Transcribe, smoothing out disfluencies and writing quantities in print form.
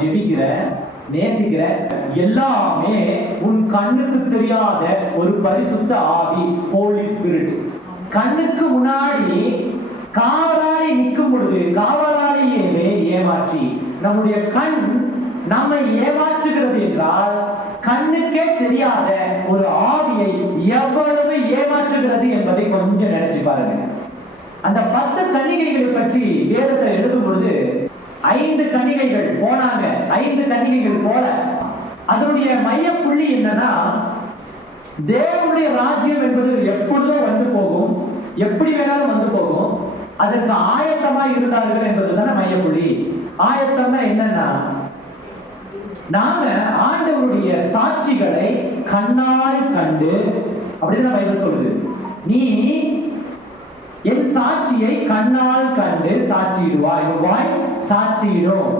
ஜெபிக்கிற, நேசிக்கிற எல்லாமே உன் கண்ணுக்கு தெரியாத ஒரு பரிசுத்த ஆவி, ஹோலி ஸ்பிரிட். கண்ணுக்கு முன்னாடி காவலாளி நிற்கும் பொழுது காவலாளியே ஏமாற்றி நம்முடைய கண் நம்மை ஏமாற்றுகிறது என்றால், கண்ணுக்கே தெரியாத ஒரு ஆவியை எவ்வளவு ஏமாற்றுகிறது என்பதை கொஞ்சம் நினைச்சு பாருங்க. அந்த 10 கன்னிகைகளை பற்றி வேதத்தில் எழுதும் பொழுது 5 கன்னிகைகள் போனாங்க, 5 கன்னிகைகள் போல. அதனுடைய மையப்புள்ளி என்னன்னா, தேவனுடைய ராஜ்யம் என்பது எப்பொழுதும் வந்து போகும், எப்படி வேணாலும் வந்து போகும், அதற்கு ஆயத்தமாய் இருந்தார்கள் என்பதுதானே மையப்புள்ளி. ஆயத்தம்னா என்னன்னா, நாம ஆண்டவருடைய சாட்சிகளை கண்ணால் கண்டு, அப்படிதான் பைபிள் சொல்லுது, நீ என் சாட்சியை கண்ணால் கண்டு சாட்சியிடுவாய், வாய் சாட்சியிடும்.